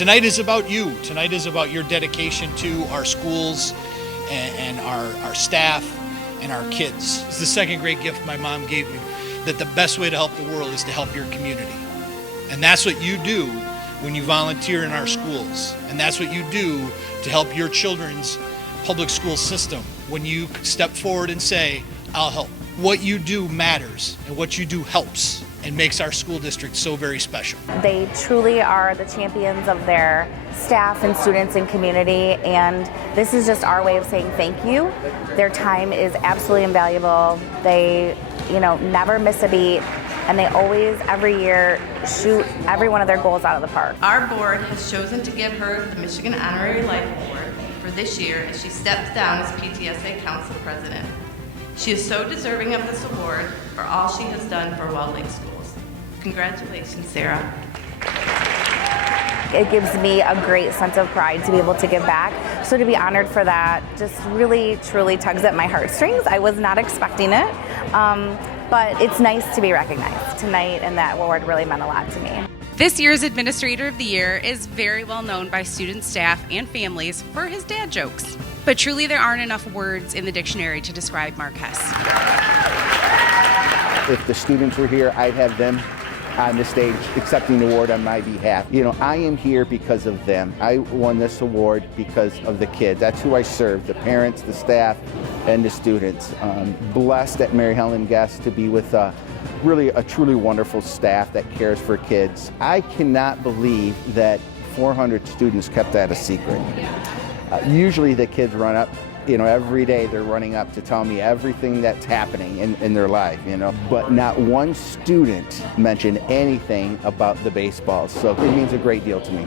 tonight is about you. Tonight is about your dedication to our schools and our staff and our kids. It's the second great gift my mom gave me, that the best way to help the world is to help your community. And that's what you do when you volunteer in our schools. And that's what you do to help your children's public school system when you step forward and say, I'll help. What you do matters, and what you do helps and makes our school district so very special. They truly are the champions of their staff and students and community, and this is just our way of saying thank you. Their time is absolutely invaluable. They, never miss a beat, and they always, every year, shoot every one of their goals out of the park. Our board has chosen to give her the Michigan Honorary Life Award for this year as she steps down as PTSA Council President. She is so deserving of this award for all she has done for Weld Lake Schools. Congratulations, Sarah. It gives me a great sense of pride to be able to give back. So to be honored for that just really, truly tugs at my heartstrings. I was not expecting it, but it's nice to be recognized tonight, and that award really meant a lot to me. This year's Administrator of the Year is very well known by students, staff, and families for his dad jokes. But truly there aren't enough words in the dictionary to describe Mark Hess. If the students were here, I'd have them on the stage accepting the award on my behalf. I am here because of them. I won this award because of the kids. That's who I serve, the parents, the staff, and the students. Blessed at Mary Helen Guest to be with really a truly wonderful staff that cares for kids. I cannot believe that 400 students kept that a secret. Usually the kids run up, every day they're running up to tell me everything that's happening in their life, But not one student mentioned anything about the baseball, so it means a great deal to me.